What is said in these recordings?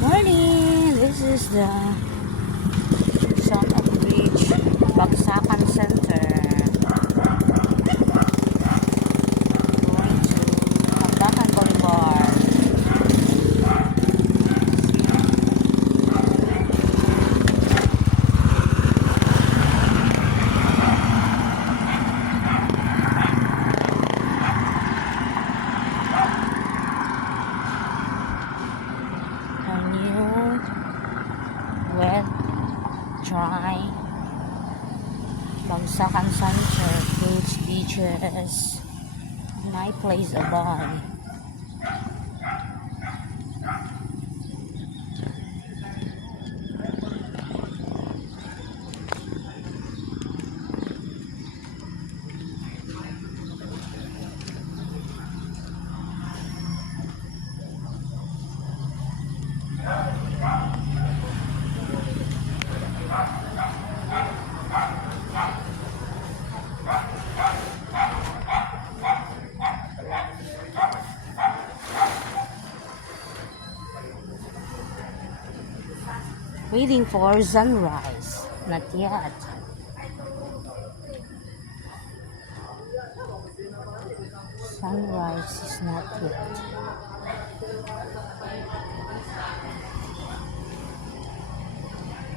Morning! This is the Son of Bridge Bagsakan Center. Going to Magdakan Boulevard. A new wet, dry Bagsakan Center, fruits, beaches, my place above. Waiting for sunrise. Not yet. Sunrise is not yet.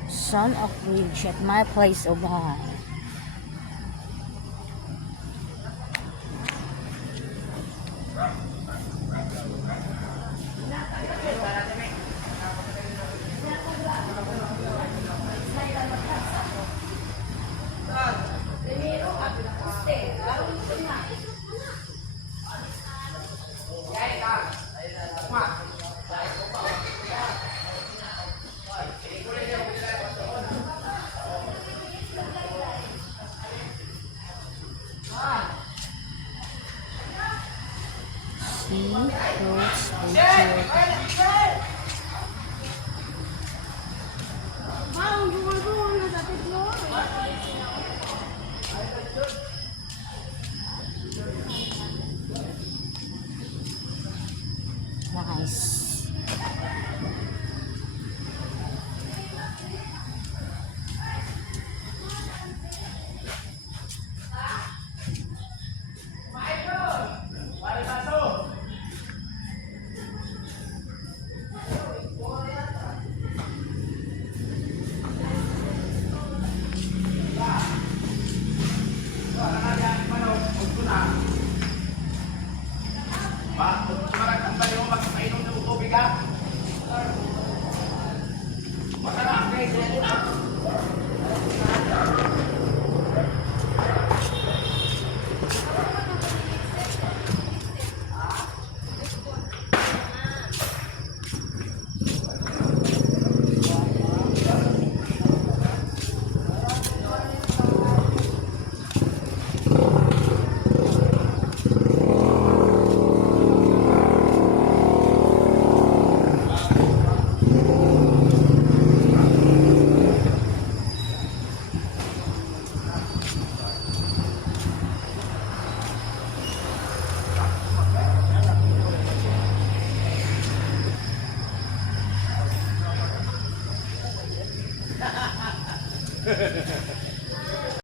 Son of Bridge at my place above.